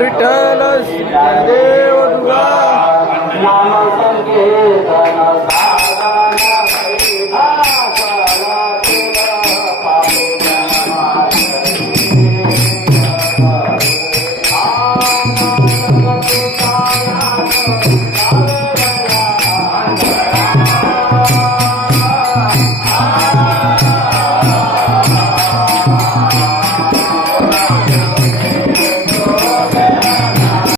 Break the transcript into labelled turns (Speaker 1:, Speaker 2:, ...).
Speaker 1: return us, Deva Dugar.